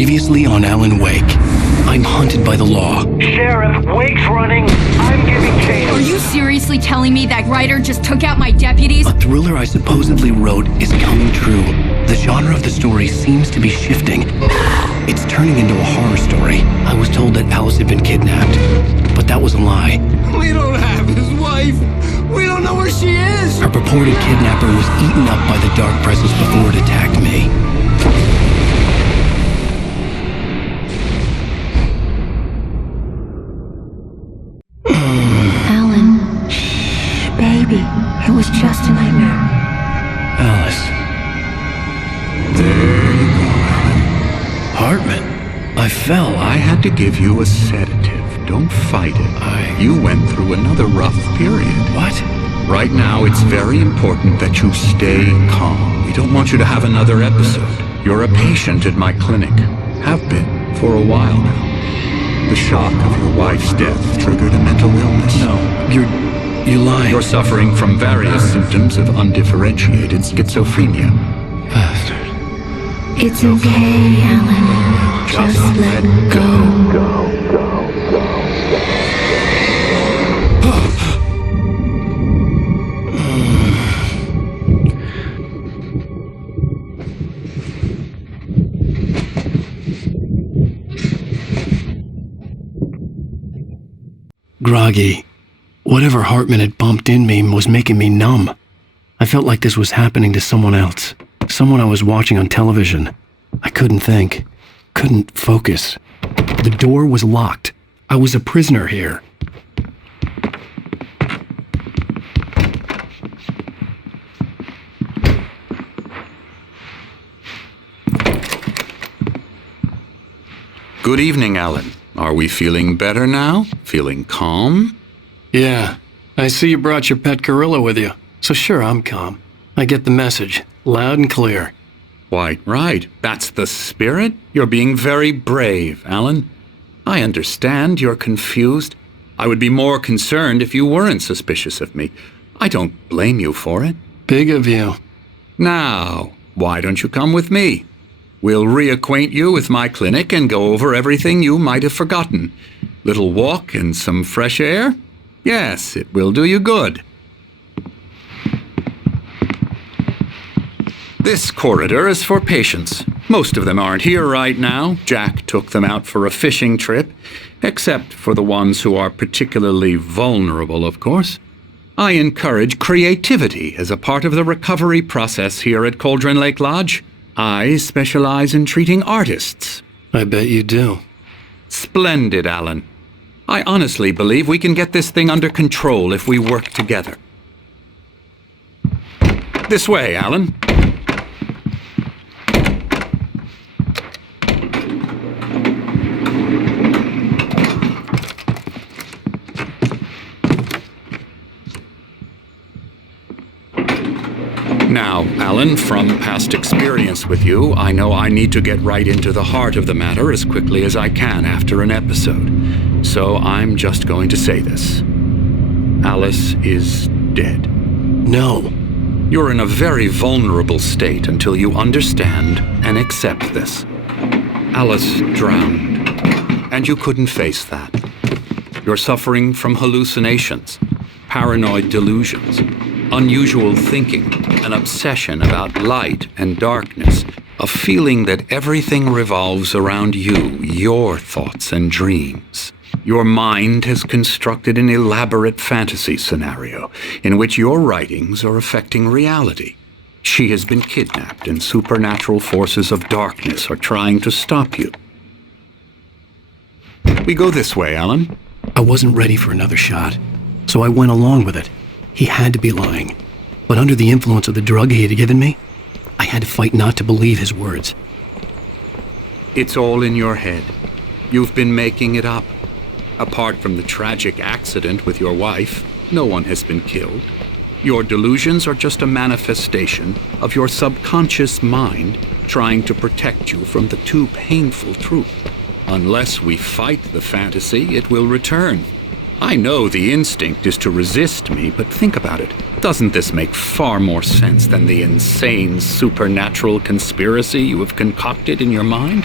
Previously on Alan Wake. I'm hunted by the law. Sheriff, Wake's running. I'm giving chase. Are you seriously telling me that writer just took out my deputies? A thriller I supposedly wrote is coming true. The genre of the story seems to be shifting. It's turning into a horror story. I was told that Alice had been kidnapped, but that was a lie. We don't have his wife. We don't know where she is. Her purported kidnapper was eaten up by the dark presence before it attacked me. Alan. Shh, baby. It was just a nightmare. Alice. There you go, Alan. Hartman. I fell. I had to give you a sedative. Don't fight it. You went through another rough period. What? Right now, it's very important that you stay calm. We don't want you to have another episode. You're a patient at my clinic. Have been for a while now. The shock of your wife's death triggered a mental illness. No, you're lying. You're suffering from various symptoms of undifferentiated schizophrenia. Bastard. It's okay, Alan. Just let go. Groggy. Whatever Hartman had bumped in me was making me numb. I felt like this was happening to someone else. Someone I was watching on television. I couldn't think. Couldn't focus. The door was locked. I was a prisoner here. Good evening, Alan. Are we feeling better now? Feeling calm? Yeah. I see you brought your pet gorilla with you. So sure, I'm calm. I get the message. Loud and clear. Why, right. That's the spirit. You're being very brave, Alan. I understand you're confused. I would be more concerned if you weren't suspicious of me. I don't blame you for it. Big of you. Now, why don't you come with me? We'll reacquaint you with my clinic and go over everything you might have forgotten. Little walk and some fresh air? Yes, it will do you good. This corridor is for patients. Most of them aren't here right now. Jack took them out for a fishing trip, except for the ones who are particularly vulnerable, of course. I encourage creativity as a part of the recovery process here at Cauldron Lake Lodge. I specialize in treating artists. I bet you do. Splendid, Alan. I honestly believe we can get this thing under control if we work together. This way, Alan. Now, Alan, from past experience with you, I know I need to get right into the heart of the matter as quickly as I can after an episode. So I'm just going to say this. Alice is dead. No. You're in a very vulnerable state until you understand and accept this. Alice drowned, and you couldn't face that. You're suffering from hallucinations, paranoid delusions, unusual thinking, an obsession about light and darkness, a feeling that everything revolves around you, your thoughts and dreams. Your mind has constructed an elaborate fantasy scenario in which your writings are affecting reality. She has been kidnapped and supernatural forces of darkness are trying to stop you. We go this way, Alan. I wasn't ready for another shot, so I went along with it. He had to be lying. But under the influence of the drug he had given me, I had to fight not to believe his words. It's all in your head. You've been making it up. Apart from the tragic accident with your wife, no one has been killed. Your delusions are just a manifestation of your subconscious mind trying to protect you from the too painful truth. Unless we fight the fantasy, it will return. I know the instinct is to resist me, but think about it. Doesn't this make far more sense than the insane supernatural conspiracy you have concocted in your mind?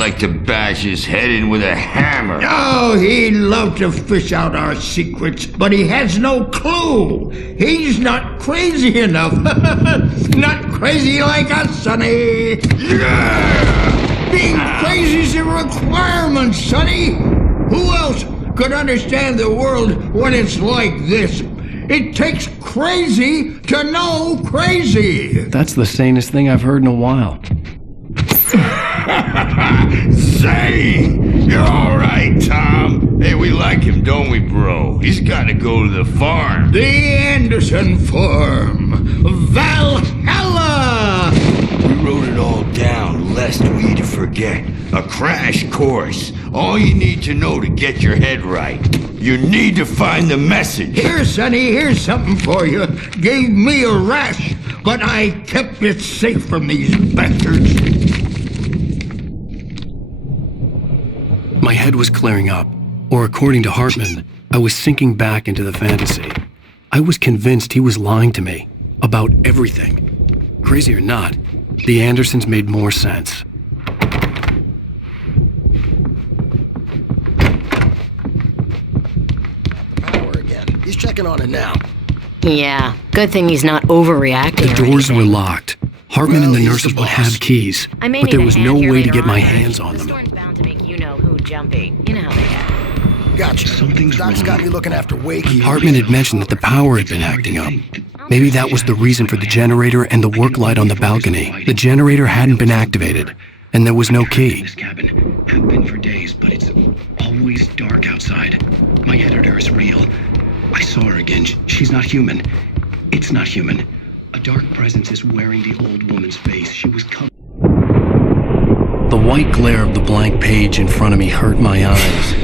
like to bash his head in with a hammer. Oh, he'd love to fish out our secrets, but he has no clue. He's not crazy enough. Not crazy like us, Sonny. Yeah! Being crazy's a requirement, Sonny. Who else could understand the world when it's like this? It takes crazy to know crazy. That's the sanest thing I've heard in a while. Zane! You're alright, Tom. Hey, we like him, don't we, bro? He's gotta go to the farm. The Anderson Farm. Valhalla! We wrote it all down, lest we forget. A crash course. All you need to know to get your head right. You need to find the message. Here, Sonny, here's something for you. Gave me a rash, but I kept it safe from these bastards. My head was clearing up, or according to Hartman, I was sinking back into the fantasy. I was convinced he was lying to me about everything. Crazy or not, the Andersons made more sense. Power again. He's checking on it now. Yeah, good thing he's not overreacting. The doors were locked. Hartman and the nurses would have keys, but there was no way to get my hands on them. The storm's bound to make you-know-who jumpy. You know how they get. Gotcha. Something's Doc's wrong. got me looking after Wake here. Hartman had mentioned that the power had been acting up. Maybe that was the reason for the generator and the work light on the balcony. The generator hadn't been activated, and there was no key. This cabin have been for days, but it's always dark outside. My editor is real. I saw her again. She's not human. It's not human. A dark presence is wearing the old woman's face. She was covered. The white glare of the blank page in front of me hurt my eyes.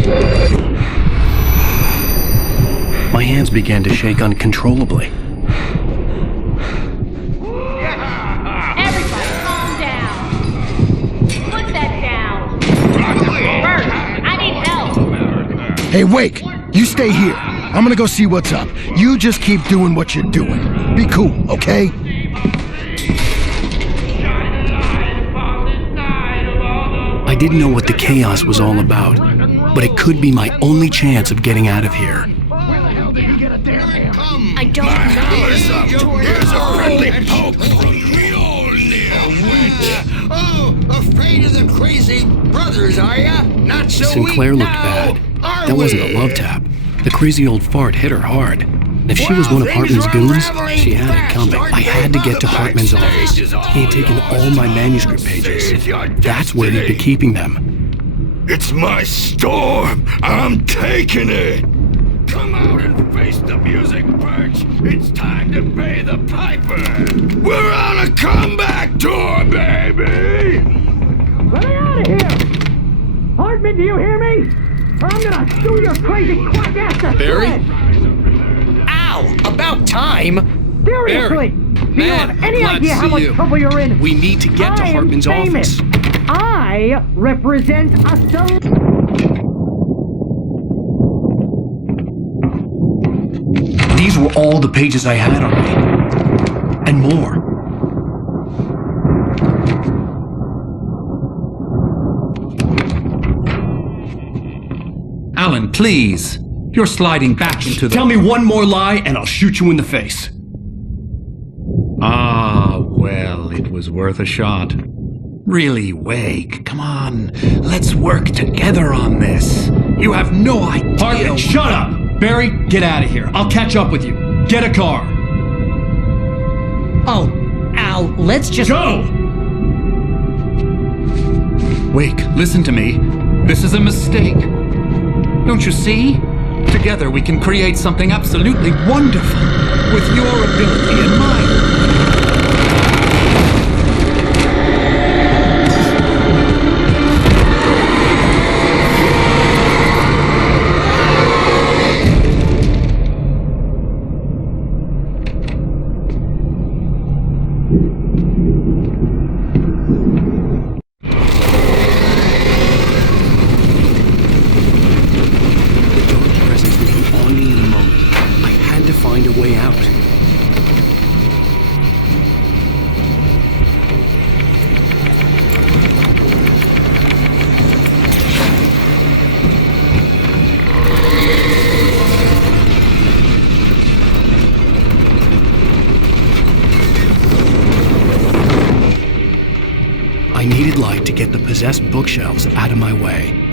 My hands began to shake uncontrollably. Everybody, calm down. Put that down. Bert, I need help. Hey, Wake, you stay here. I'm gonna go see what's up. You just keep doing what you're doing. Be cool, okay? I didn't know what the chaos was all about, but it could be my only chance of getting out of here. I don't know. Here's a friendly poke from Mjolnir. Oh, afraid of the crazy brothers, are ya? Not so Sinclair weak looked now, bad. are That wasn't we? a love tap. The crazy old fart hit her hard. And if she was one of Hartman's goons, she had it coming. I had to get to Hartman's office. He had taken all my manuscript pages. That's where he'd be keeping them. It's my storm. I'm taking it. Come out and face the music, Birch. It's time to pay the piper. We're on a comeback tour, baby. Let me out of here! Hartman, do you hear me? Or I'm gonna sue your crazy quack ass to Barry? shreds. Ow! About time! Seriously! Do you have any idea how much trouble you're in? We need to get to I am Hartman's famous. office. I represent a These were all the pages I had on me. And more. Alan, please. You're sliding back into the... Tell me one more lie and I'll shoot you in the face. Ah, well, it was worth a shot. Really, Wake, come on. Let's work together on this. You have no idea... Hartman, shut up! Barry, get out of here. I'll catch up with you. Get a car. Oh, Al, let's just... Go! Wake, listen to me. This is a mistake. Don't you see? Together we can create something absolutely wonderful. With your ability and mine. On me in a moment. I had to find a way out. possessed bookshelves out of my way.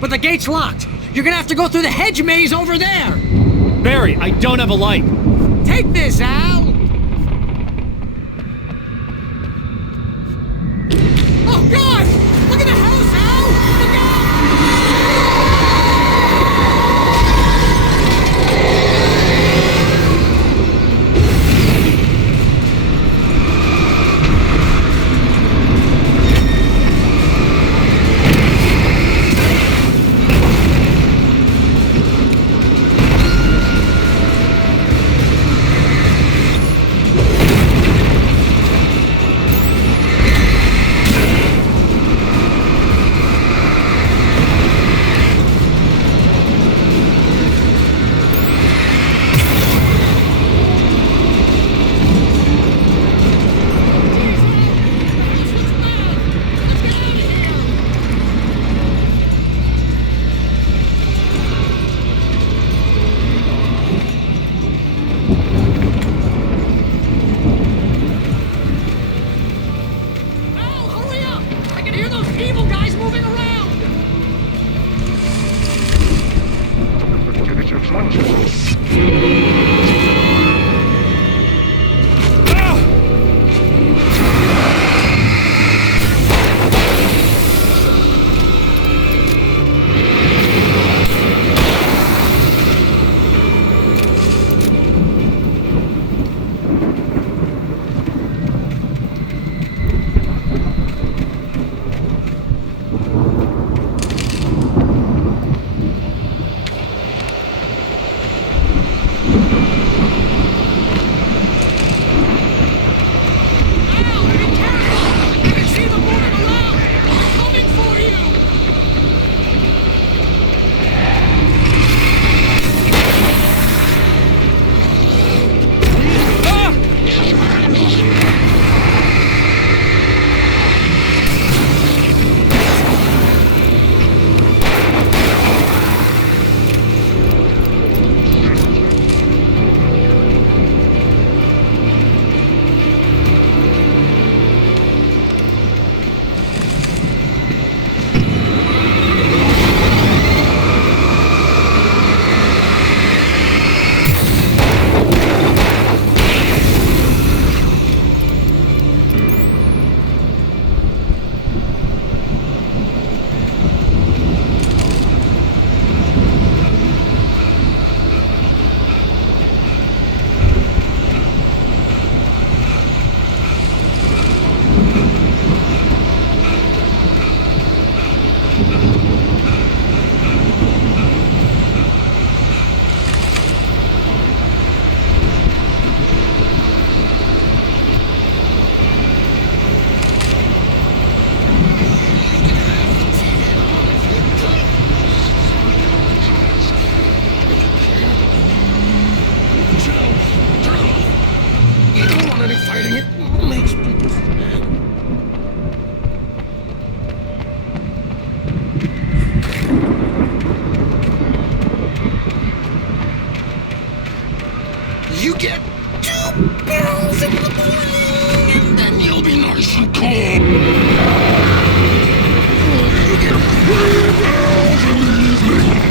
But the gate's locked. You're gonna have to go through the hedge maze over there. Barry, I don't have a light. Take this, Al. Oh, God! Look at the house, Al! Look It makes people sad. You get 2 barrels of the bling, and then you'll be nice and cool. You get 3 barrels in the evening.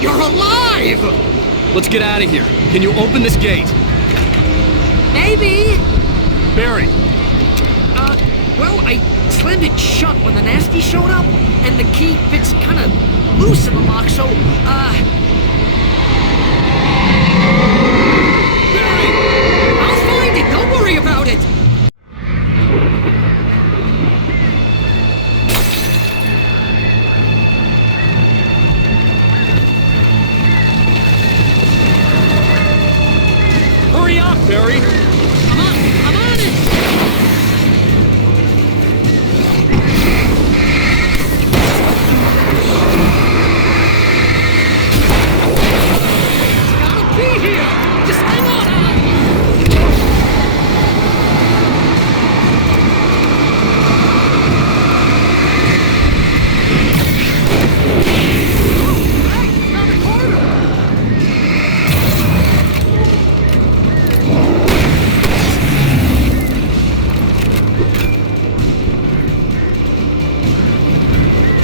You're alive! Let's get out of here. Can you open this gate? Maybe. Barry! Well, I slammed it shut when the nasty showed up, and the key fits kind of loose in the lock, so, Barry! I'll find it, don't worry about it! Hurry up, Barry! I'm on it! Be here! Just hang on!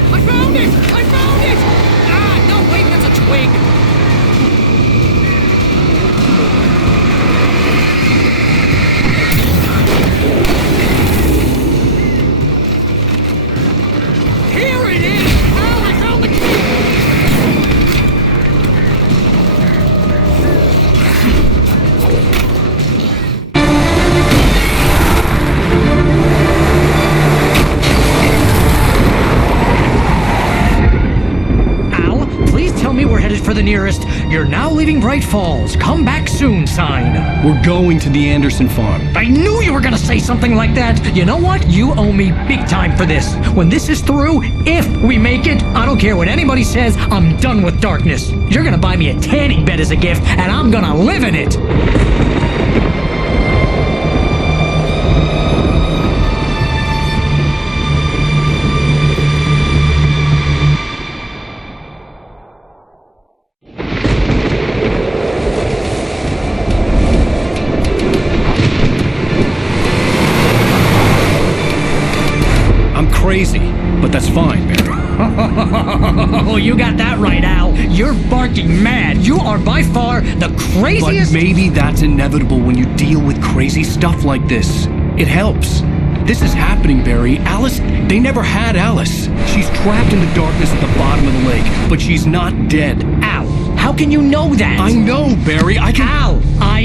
I found it! Ah, no, wait, that's a twig! Here it is! Oh, I found the key! Al, please tell me we're headed for the nearest "You're now leaving Bright Falls. Come back soon" sign. We're going to the Anderson farm. I knew you were gonna say something like that. You know what? You owe me big time for this. When this is through, if we make it, I don't care what anybody says, I'm done with darkness. You're gonna buy me a tanning bed as a gift, and I'm gonna live in it. I'm crazy, but that's fine, Barry. Oh, you got that right, Al. You're barking mad. You are by far the craziest. But maybe that's inevitable when you deal with crazy stuff like this. It helps. This is happening, Barry. Alice, they never had Alice. She's trapped in the darkness at the bottom of the lake, but she's not dead. Al, how can you know that? I know, Barry. I can... Al,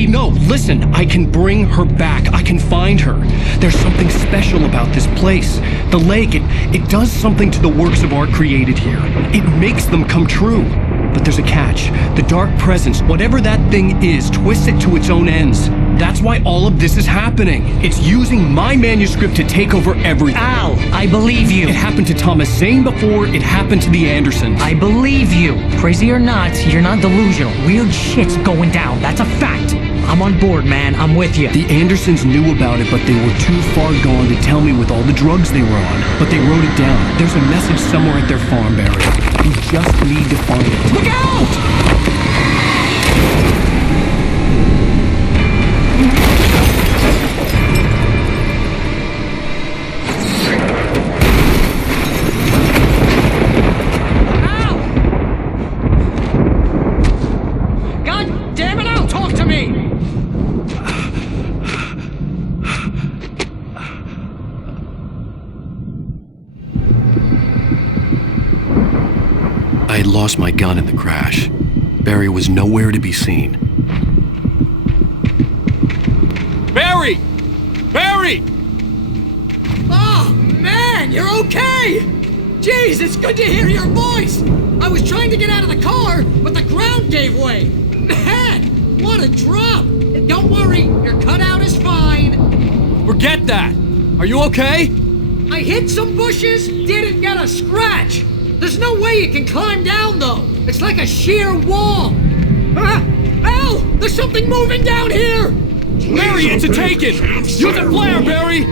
No, listen. I can bring her back. I can find her. There's something special about this place. The lake, it does something to the works of art created here. It makes them come true. But there's a catch. The dark presence, whatever that thing is, twists it to its own ends. That's why all of this is happening. It's using my manuscript to take over everything. Al, I believe you. It happened to Thomas Zane before it happened to the Andersons. I believe you. Crazy or not, you're not delusional. Weird shit's going down. That's a fact. I'm on board, man. I'm with you. The Andersons knew about it, but they were too far gone to tell me with all the drugs they were on. But they wrote it down. There's a message somewhere at their farm, Barry. You just need to find it. Look out! I had lost my gun in the crash. Barry was nowhere to be seen. Barry! Barry! Oh, man, you're okay! Jeez, it's good to hear your voice! I was trying to get out of the car, but the ground gave way! Man, what a drop! Don't worry, your cutout is fine. Forget that! Are you okay? I hit some bushes, didn't get a scratch! There's no way you can climb down, though! It's like a sheer wall! Al! There's something moving down here! Barry, it's a taken! Use a flare, Barry!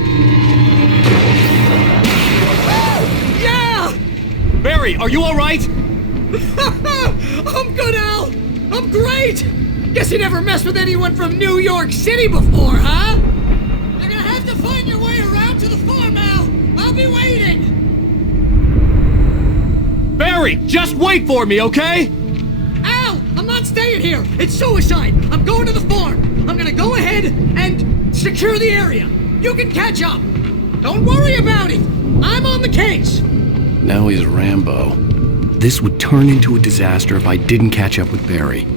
Yeah! Barry, are you alright? I'm good, Al! I'm great! Guess you never messed with anyone from New York City before, huh? You're gonna have to find your way around to the farm, Al! I'll be waiting! Barry, just wait for me, okay? it here! It's suicide! I'm going to the farm! I'm gonna go ahead and secure the area! You can catch up! Don't worry about it! I'm on the case! Now he's Rambo. This would turn into a disaster if I didn't catch up with Barry.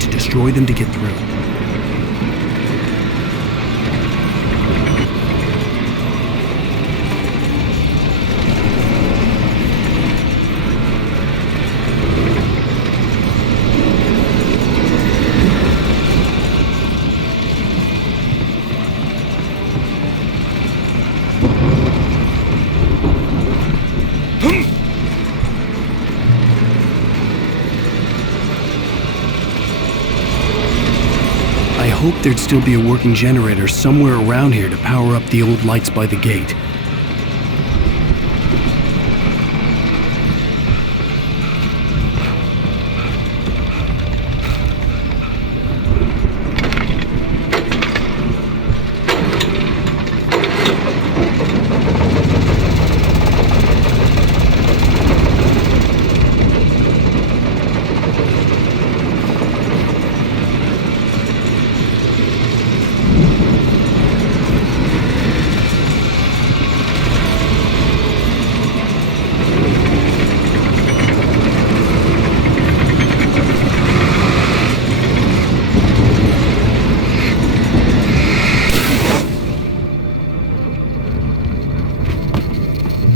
To destroy them to get through. I hoped there'd still be a working generator somewhere around here to power up the old lights by the gate.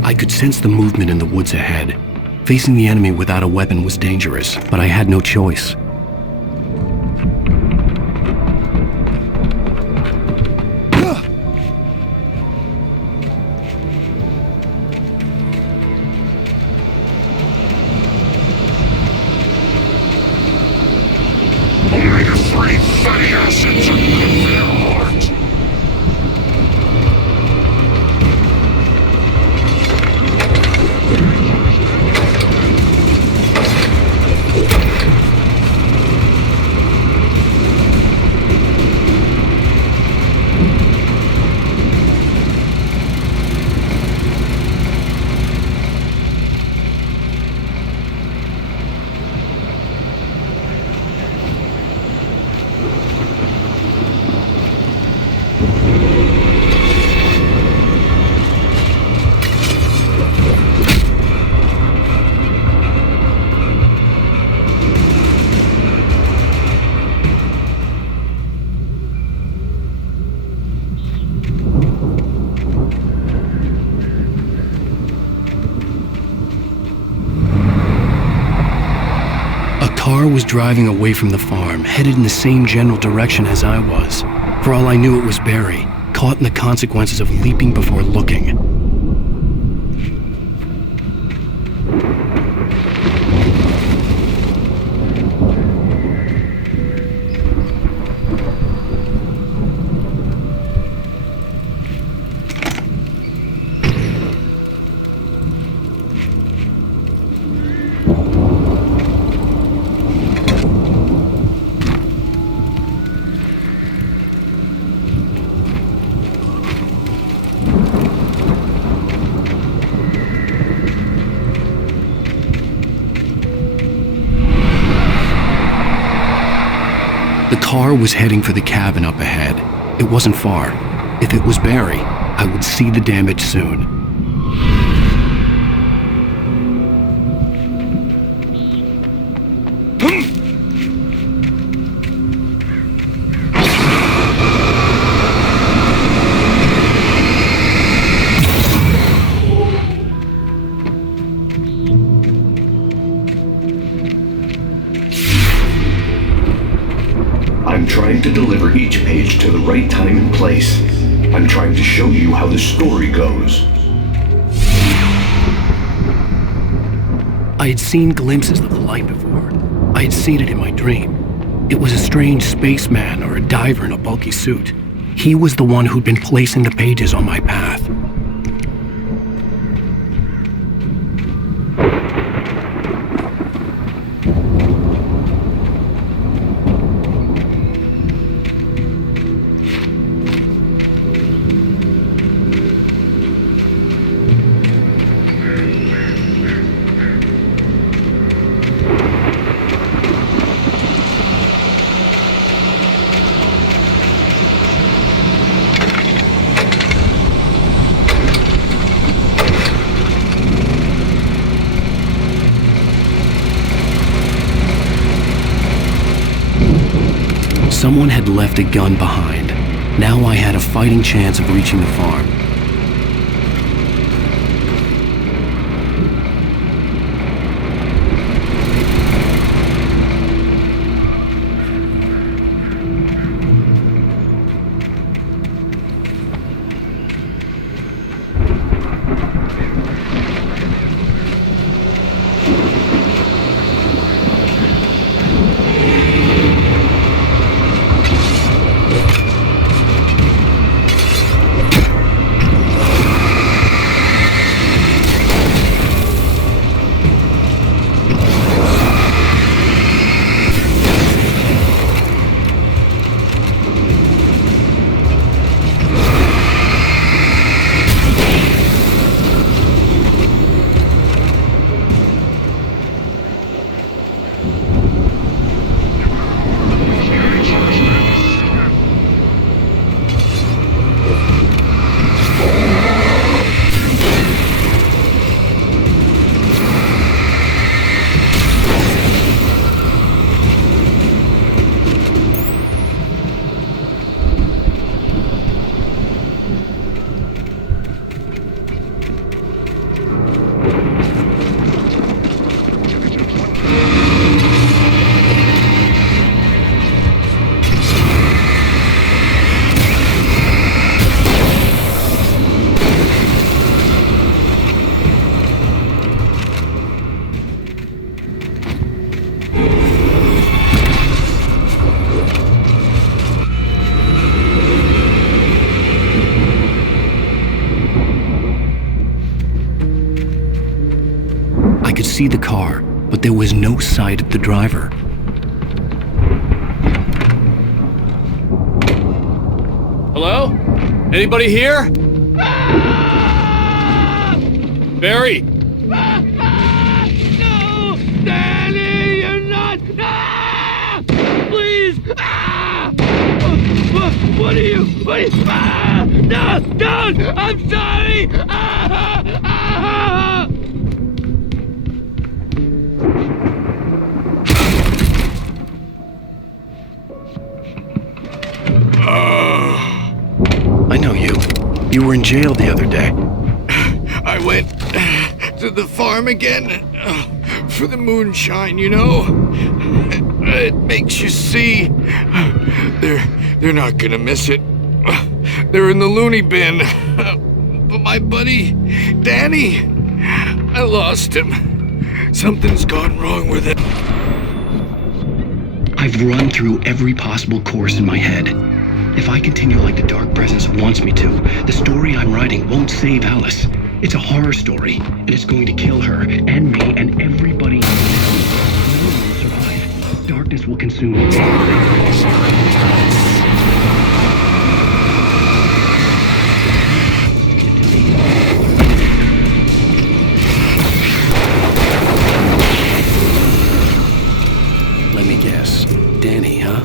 I could sense the movement in the woods ahead. Facing the enemy without a weapon was dangerous, but I had no choice. car was driving away from the farm, headed in the same general direction as I was. For all I knew, it was Barry, caught in the consequences of leaping before looking. The car was heading for the cabin up ahead. It wasn't far. If it was Barry, I would see the damage soon. I'm trying to deliver each page to the right time and place. I'm trying to show you how the story goes. I had seen glimpses of the light before. I had seen it in my dream. It was a strange spaceman or a diver in a bulky suit. He was the one who'd been placing the pages on my path. Someone had left a gun behind. Now I had a fighting chance of reaching the farm. I could see the car, but there was no sight of the driver. Hello? Anybody here? Barry! No! Danny, you're not! Ah! Please! Ah! What are you? Ah! No! Don't! I'm sorry! Ah! Ah! I know you. You were in jail the other day. I went to the farm again for the moonshine, you know? It makes you see. They're not gonna miss it. They're in the loony bin. But my buddy, Danny, I lost him. Something's gone wrong with him. I've run through every possible course in my head. If I continue like the Dark Presence wants me to, the story I'm writing won't save Alice. It's a horror story, and it's going to kill her, and me, and everybody. No one will survive. Darkness will consume me. Let me guess. Danny, huh?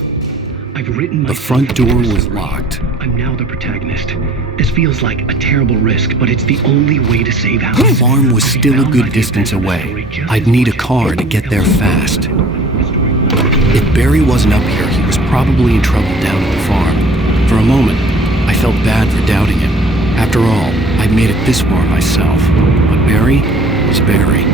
I've written my The front door was locked. I'm now the protagonist. This feels like a terrible risk, but it's the only way to save Alice. The farm was still a good distance away. I'd need a car to get there fast. If Barry wasn't up here, he was probably in trouble down at the farm. For a moment, I felt bad for doubting him. After all, I'd made it this far myself. But Barry was Barry.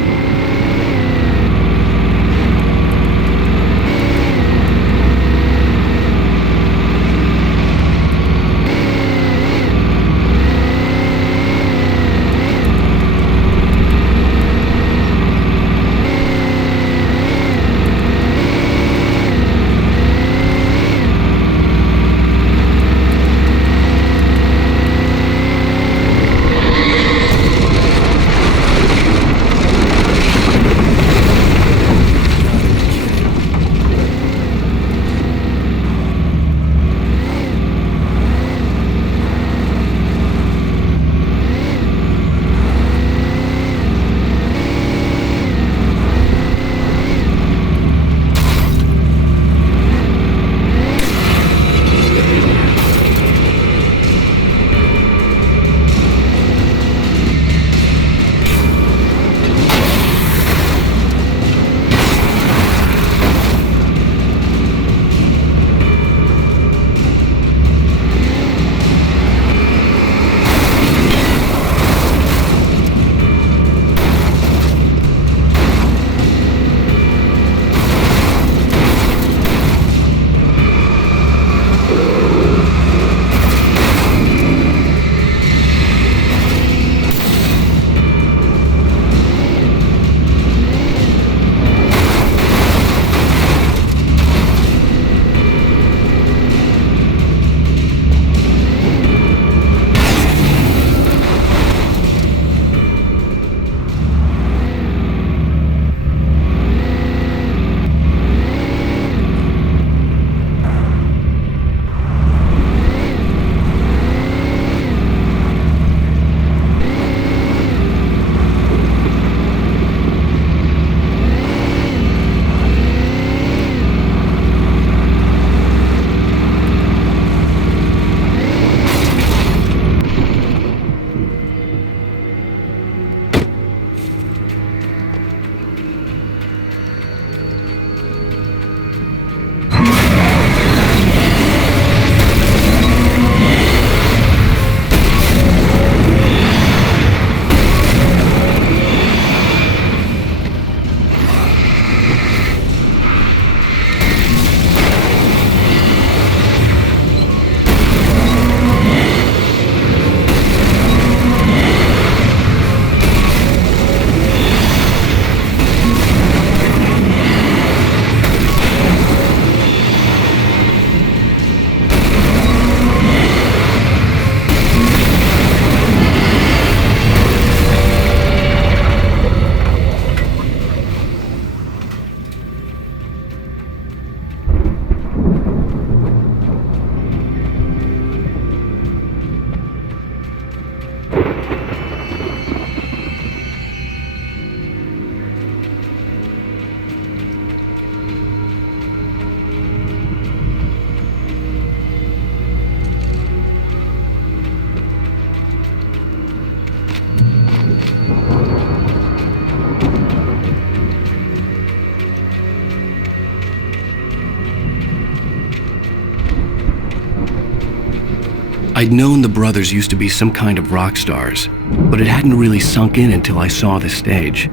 I'd known the brothers used to be some kind of rock stars, but it hadn't really sunk in until I saw the stage.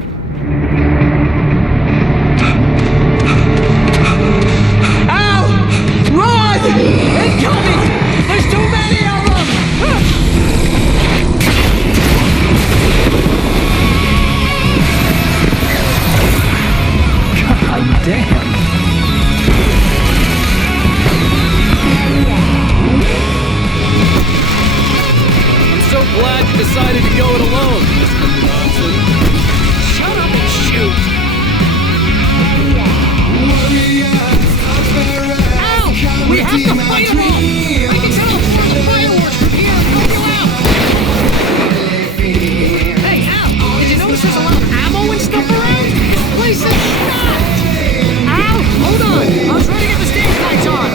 Damn. I'm so glad you decided to go it alone, Mr. Johnson. Shut up and shoot! Ow! We have to fight them all! I can teleport the fireworks from here and help you out! Hey, Al! Did you notice there's a lot of ammo and stuff around? This place is stocked! Al! Hold on! I'm trying to get the stage lights on!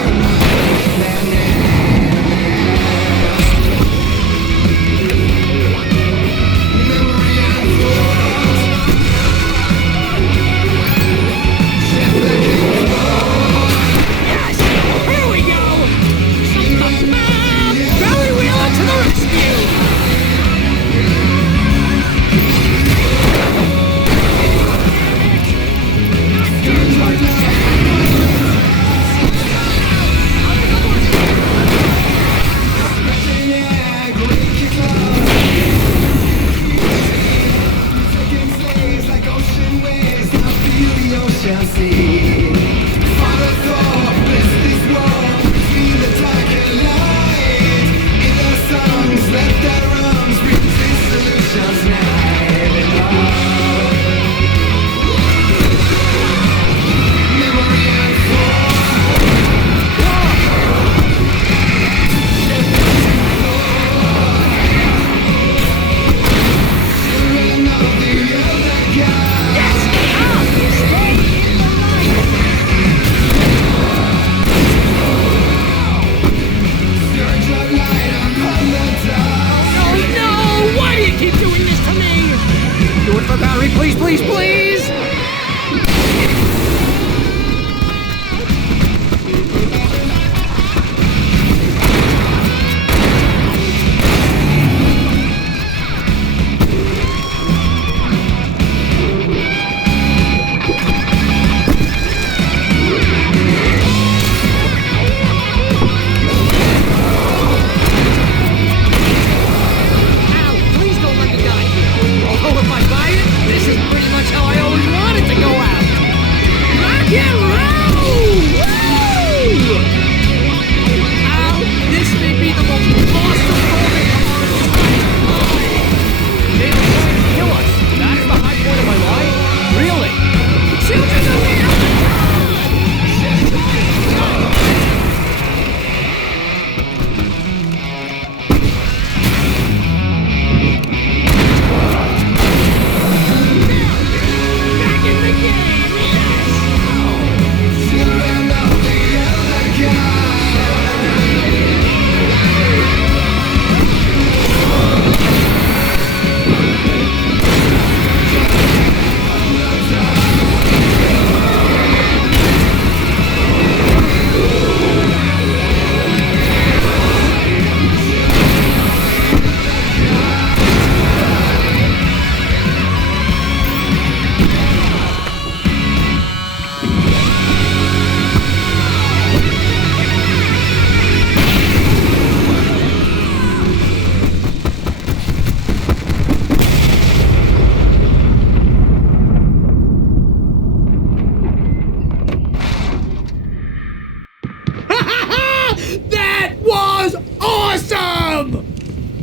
Please, please, please!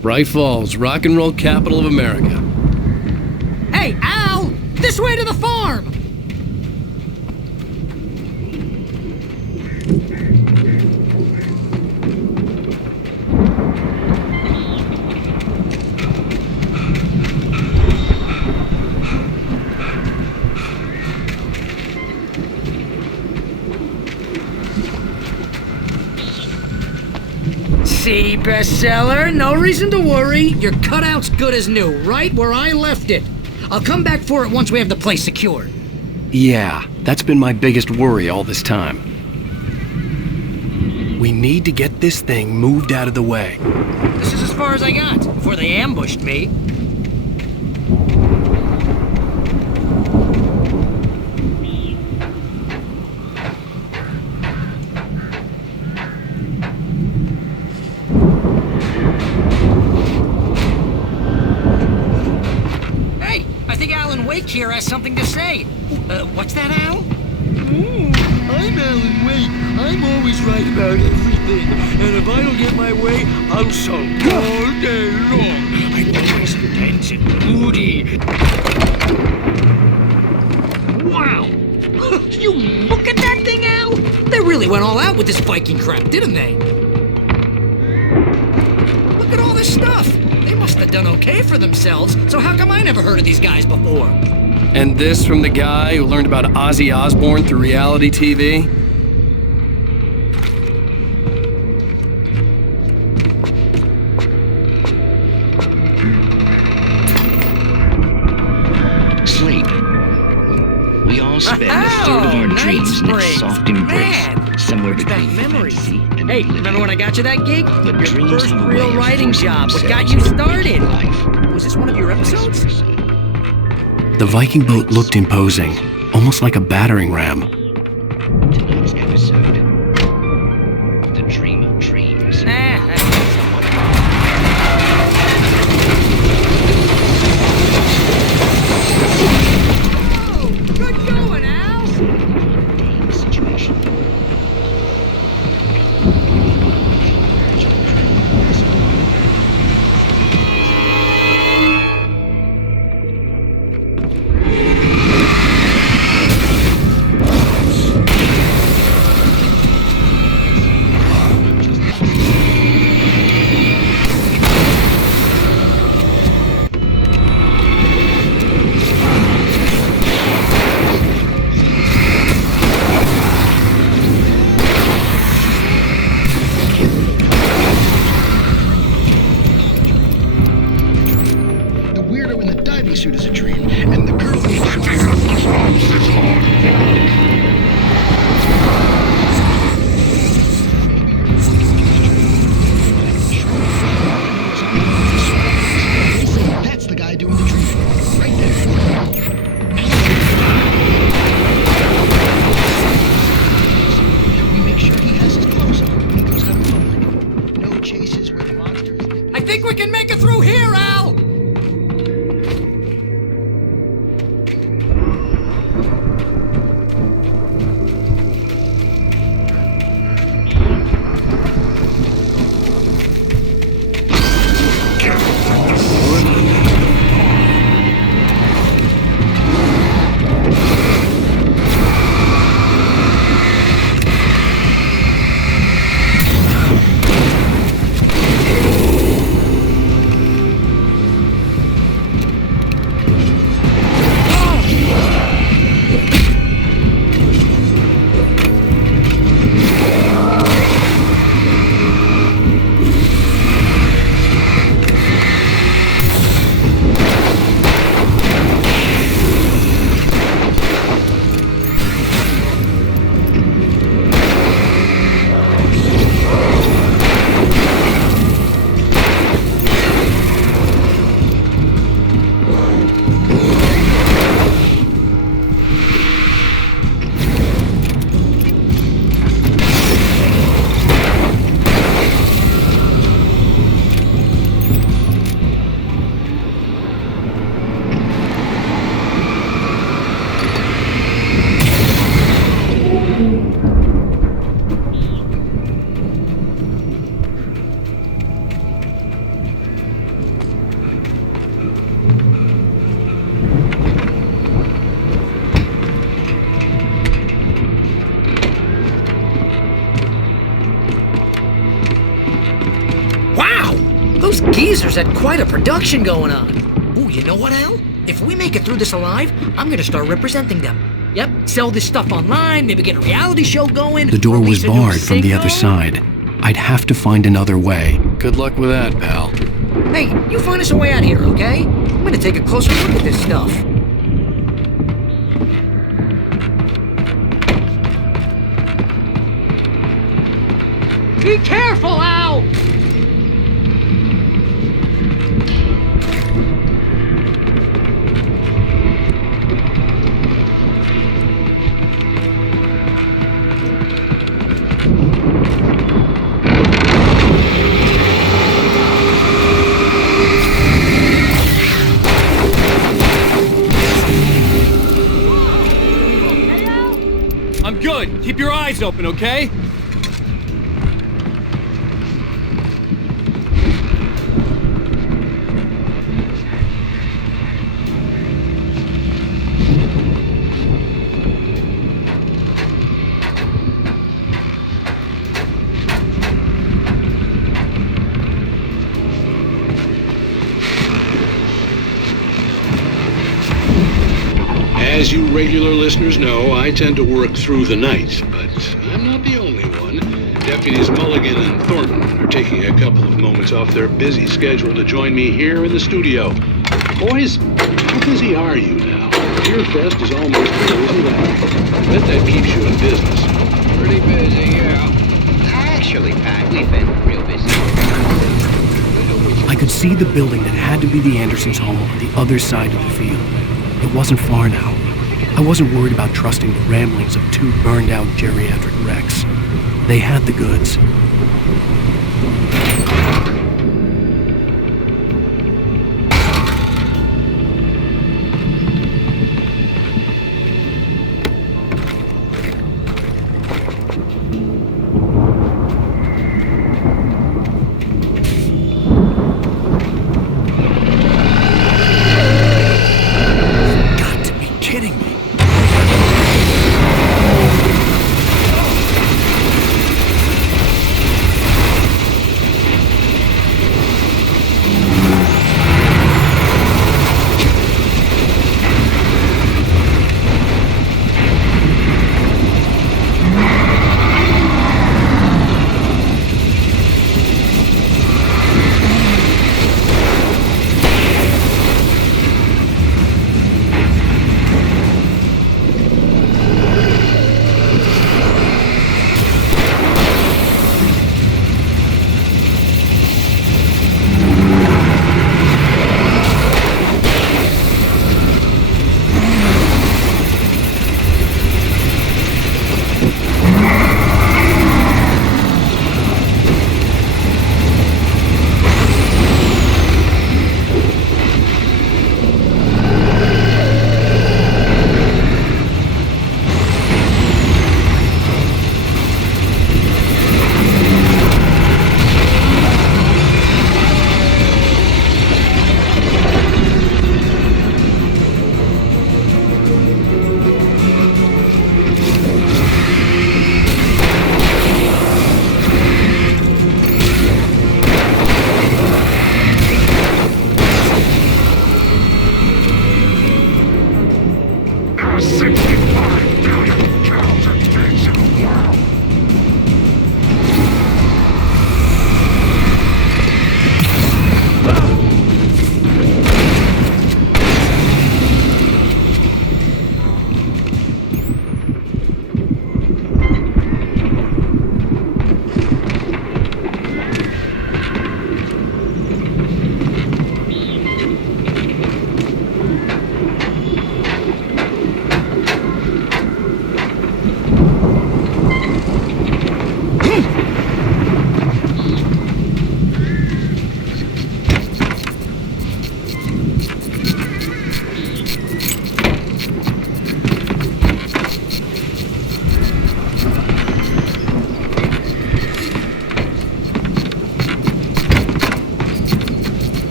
Bright Falls, rock and roll capital of America. Hey, Al! This way to the farm! See, bestseller? No reason to worry. Your cutout's good as new, right where I left it. I'll come back for it once we have the place secured. Yeah, that's been my biggest worry all this time. We need to get this thing moved out of the way. This is as far as I got before they ambushed me. Hey, I think Alan Wake here has something to say. What's that, Al? I'm always right about everything, and if I don't get my way, I'll sulk all day long. I'm always tense and moody. Wow! You look at that thing, Al! They really went all out with this Viking crap, didn't they? Look at all this stuff! They must have done okay for themselves, so how come I never heard of these guys before? And this from the guy who learned about Ozzy Osbourne through reality TV? Sleep. We all spend a third of our dreams in a soft embrace, somewhere between fantasy and Hey, remember when I got you that gig? But Your dreams first have a way real of writing forcing job. What got themselves you into started? life. Was this one of your episodes? The Viking boat looked imposing, almost like a battering ram. Tonight's episode. The Dream of Dreams. Good going, Al! Situation. The weirdo in the diving suit is a dream, and the girl in the That's the guy doing the dreaming. Right there. We make sure he has his clothes on when he goes out in public. No chases where the monster is... I think we can make it through here, Al! Those geezers had quite a production going on. Ooh, you know what, Al? If we make it through this alive, I'm gonna start representing them. Yep, sell this stuff online, maybe get a reality show going. The door was release a new barred from the other single. side. I'd have to find another way. Good luck with that, pal. Hey, you find us a way out here, okay? I'm gonna take a closer look at this stuff. Be careful, Al! I'm good. Keep your eyes open, okay? As you regular listeners know, I tend to work through the night, but I'm not the only one. Deputies Mulligan and Thornton are taking a couple of moments off their busy schedule to join me here in the studio. Boys, how busy are you now? Beer Fest is almost here, isn't it? I bet that keeps you in business. Pretty busy, yeah. Actually, Pat, we've been real busy. I could see the building that had to be the Andersons' home on the other side of the field. It wasn't far now. I wasn't worried about trusting the ramblings of two burned-out geriatric wrecks. They had the goods.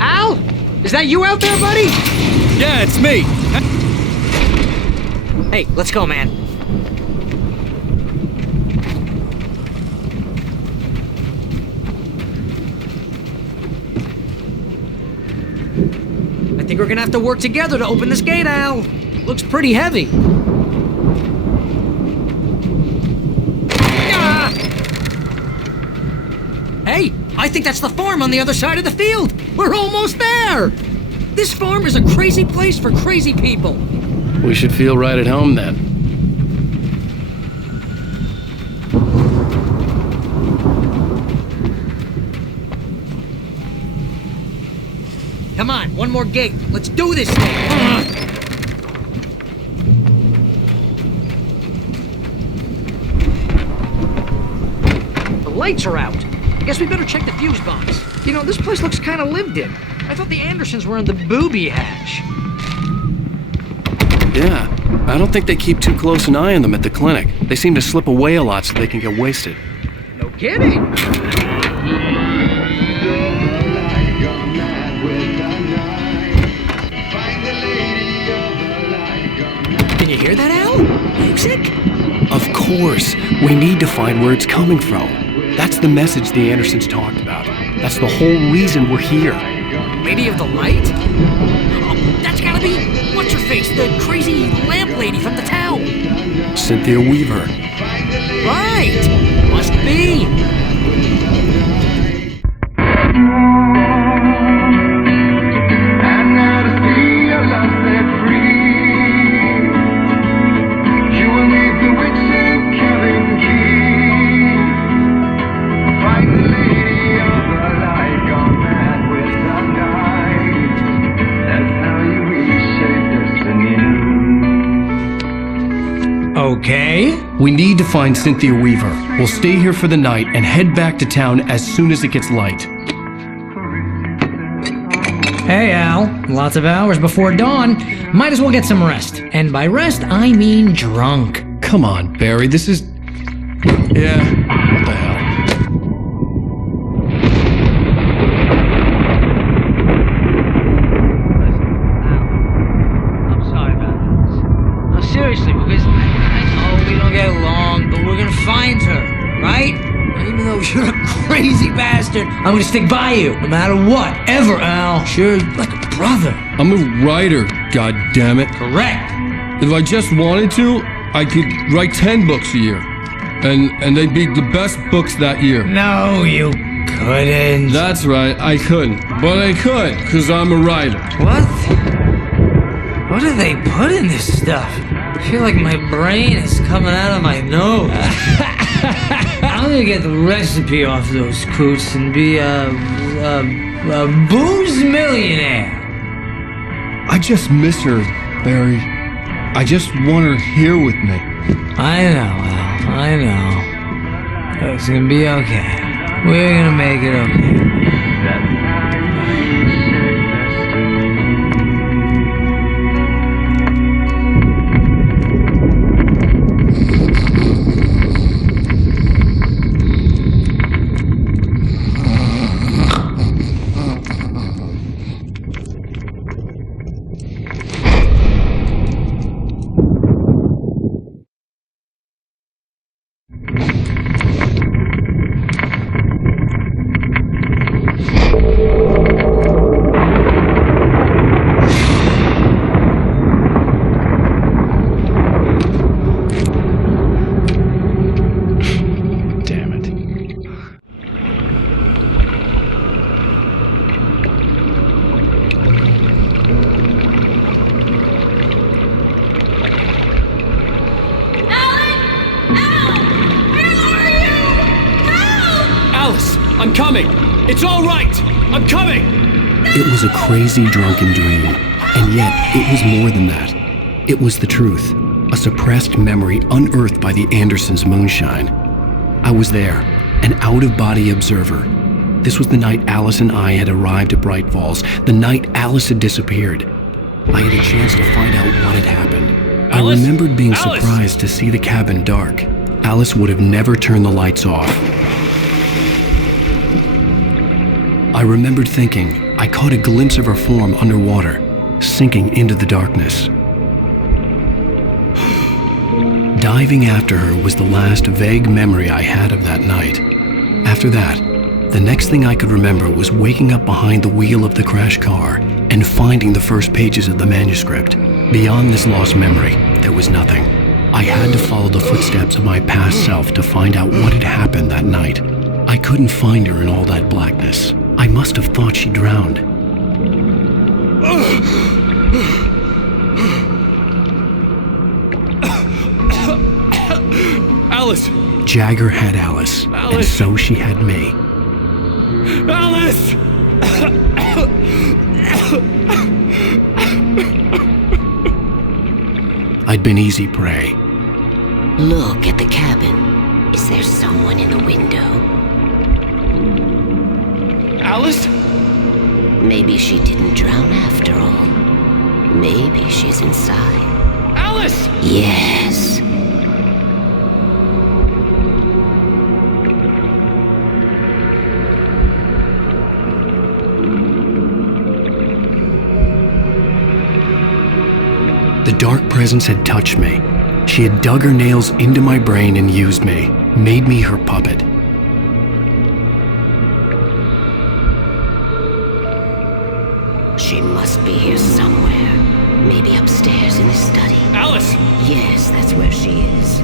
Al? Is that you out there, buddy? Yeah, it's me. Hey, let's go, man. I think we're gonna have to work together to open this gate, Al. Looks pretty heavy. Ah! Hey, I think that's the farm on the other side of the field. We're almost there. This farm is a crazy place for crazy people. We should feel right at home then. Come on, one more gate. Let's do this thing. The lights are out. I guess we better check the fuse box. You know, this place looks kind of lived in. I thought the Andersons were in the booby hatch. Yeah, I don't think they keep too close an eye on them at the clinic. They seem to slip away a lot so they can get wasted. No kidding. Can you hear that, Al? Music? Of course. course. We need to find where it's coming from. That's the message the Andersons talked about. That's the whole reason we're here. Lady of the Light? Oh, that's gotta be... What's-her-face? The crazy lamp lady from the town. Cynthia Weaver. Right! Must be. Okay. We need to find Cynthia Weaver. We'll stay here for the night and head back to town as soon as it gets light. Hey, Al. Lots of hours before dawn. Might as well get some rest. And by rest, I mean drunk. Come on, Barry, this is... Yeah, what the hell? I'm sorry about this. No, seriously, because I know we don't get along, but we're gonna find her, right? And even though you're a crazy bastard, I'm gonna stick by you, no matter what, ever, Al. Sure, like a brother. I'm a writer, goddammit. Correct. If I just wanted to, I could write 10 books a year. And they'd be the best books that year. No, you couldn't. That's right, I couldn't. But I could, because I'm a writer. What? What do they put in this stuff? I feel like my brain is coming out of my nose. I'm gonna get the recipe off those coots and be a booze millionaire. I just miss her, Barry. I just want her here with me. I know, Al. I know. It's gonna be okay. We're gonna make it okay. I'm coming! It's all right! I'm coming! It was a crazy drunken dream, and yet it was more than that. It was the truth, a suppressed memory unearthed by the Andersons' moonshine. I was there, an out-of-body observer. This was the night Alice and I had arrived at Bright Falls, the night Alice had disappeared. I had a chance to find out what had happened. Alice? I remembered being Alice? surprised to see the cabin dark. Alice would have never turned the lights off. I remembered thinking I caught a glimpse of her form underwater, sinking into the darkness. Diving after her was the last vague memory I had of that night. After that, the next thing I could remember was waking up behind the wheel of the crashed car and finding the first pages of the manuscript. Beyond this lost memory, there was nothing. I had to follow the footsteps of my past self to find out what had happened that night. I couldn't find her in all that blackness. I must have thought she drowned. Alice! Jagger had Alice, and so she had me. Alice! I'd been easy prey. Look at the cabin. Is there someone in the window? Alice? Maybe she didn't drown after all. Maybe she's inside. Alice! Yes. The dark presence had touched me. She had dug her nails into my brain and used me, made me her puppet. She must be here somewhere. Maybe upstairs in the study. Alice! Yes, that's where she is.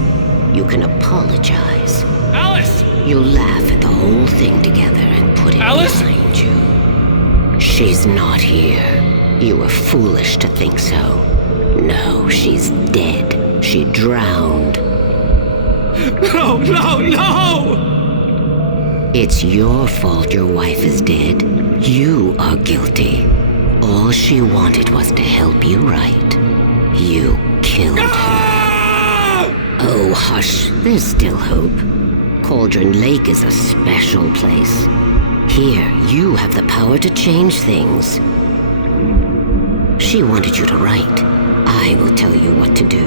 You can apologize. Alice! You laugh at the whole thing together and put it Alice? behind you. She's not here. You were foolish to think so. No, she's dead. She drowned. No, no, no! It's your fault your wife is dead. You are guilty. All she wanted was to help you right. You killed her. Oh, hush. There's still hope. Cauldron Lake is a special place. Here, you have the power to change things. She wanted you to write. I will tell you what to do.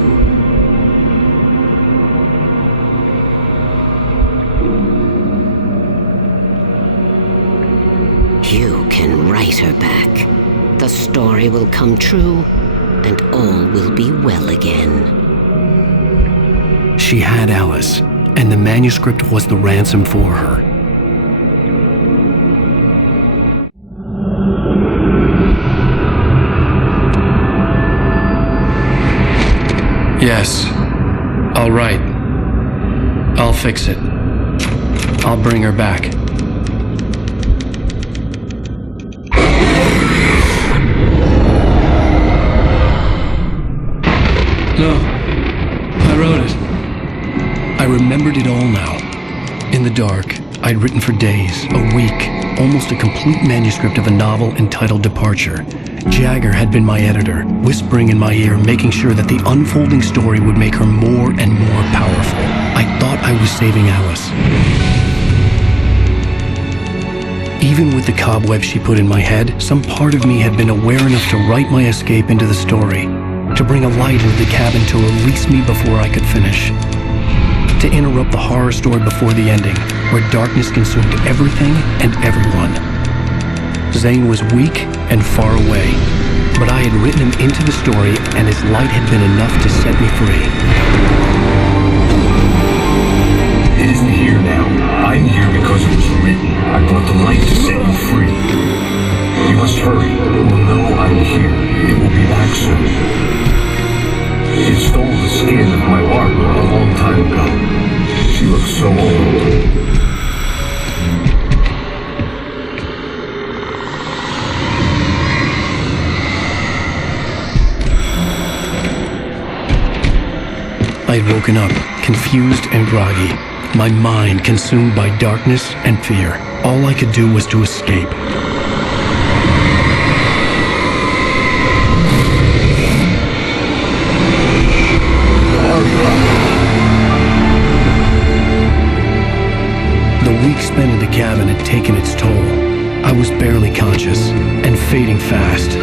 You can write her back. The story will come true, and all will be well again. She had Alice, and the manuscript was the ransom for her. Yes, I'll write. I'll fix it. I'll bring her back. No, I wrote it. I remembered it all now. In the dark, I'd written for days, a week, almost a complete manuscript of a novel entitled Departure. Jagger had been my editor, whispering in my ear, making sure that the unfolding story would make her more and more powerful. I thought I was saving Alice. Even with the cobwebs she put in my head, some part of me had been aware enough to write my escape into the story, to bring a light into the cabin to release me before I could finish, to interrupt the horror story before the ending, where darkness consumed everything and everyone. Zane was weak and far away, but I had written him into the story, and his light had been enough to set me free. It isn't here now. I'm here because it was written. I brought the light to set you free. You must hurry. It will know I'm here. It will be back soon. It stole the skin of my art a long time ago. She looks so old. I'd woken up, confused and groggy, my mind consumed by darkness and fear. All I could do was to escape. The week spent in the cabin had taken its toll. I was barely conscious and fading fast.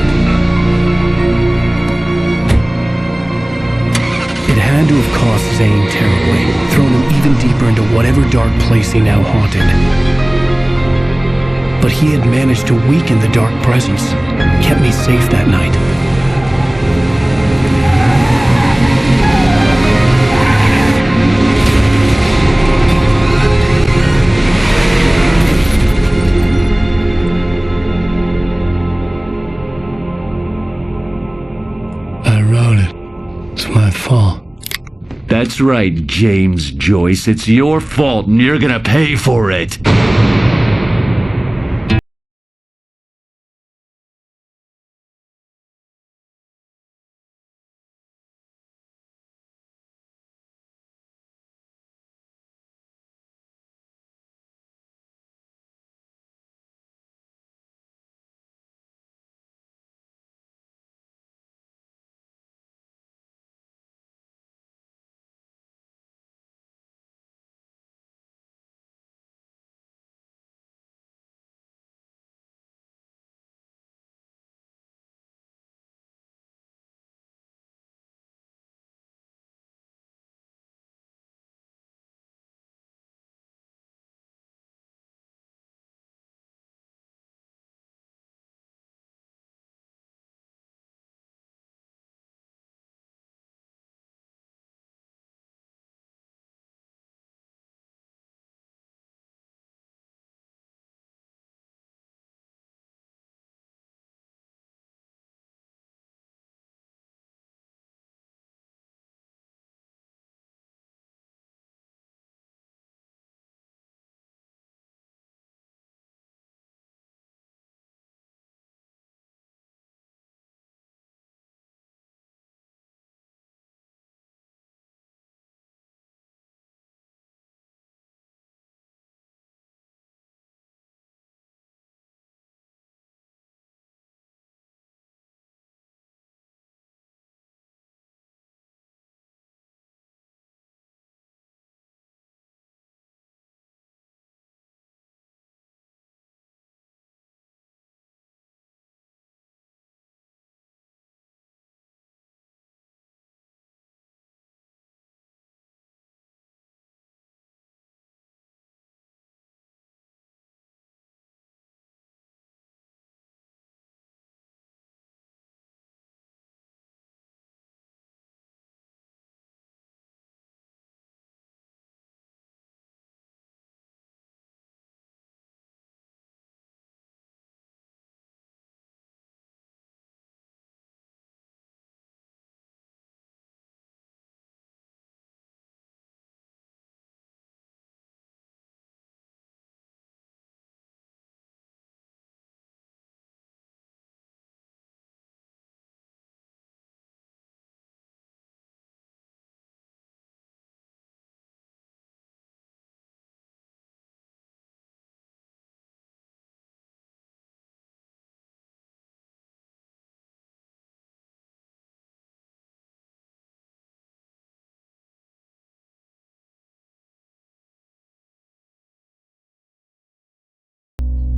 It had to have cost Zane terribly, thrown him even deeper into whatever dark place he now haunted. But he had managed to weaken the dark presence, kept me safe that night. I wrote it. It's my fault. That's right, James Joyce. It's your fault, and you're gonna pay for it.